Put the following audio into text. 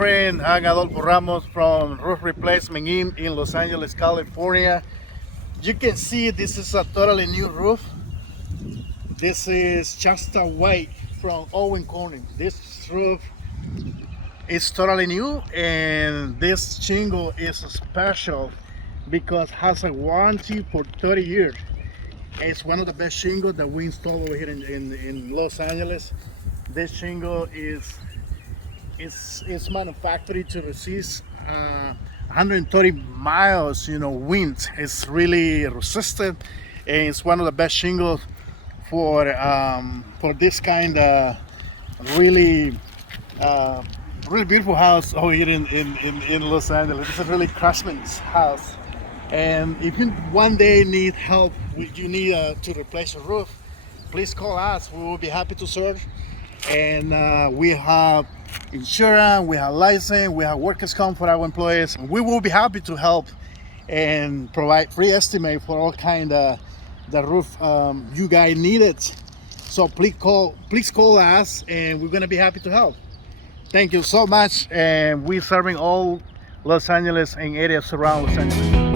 friend. I'm Adolfo Ramos from Roof Replacement in Los Angeles, California. You can see this is a totally new roof. This is just a white from Owen Corning. This roof is totally new, and this shingle is special because has a warranty for 30 years. It's one of the best shingles that we install over here in Los Angeles. This shingle is manufactured to resist 130 miles, wind. It's really resistant, and it's one of the best shingles for this kind of really really beautiful house over here in Los Angeles. This is really craftsman's house. And if you one day need help, you need to replace your roof, please call us. We will be happy to serve. And we have insurance, we have license, we have workers' comp for our employees. We will be happy to help and provide free estimate for all kind of the roof you guys need it. So please call us, and we're gonna be happy to help. Thank you so much, and we're serving all Los Angeles and areas around Los Angeles.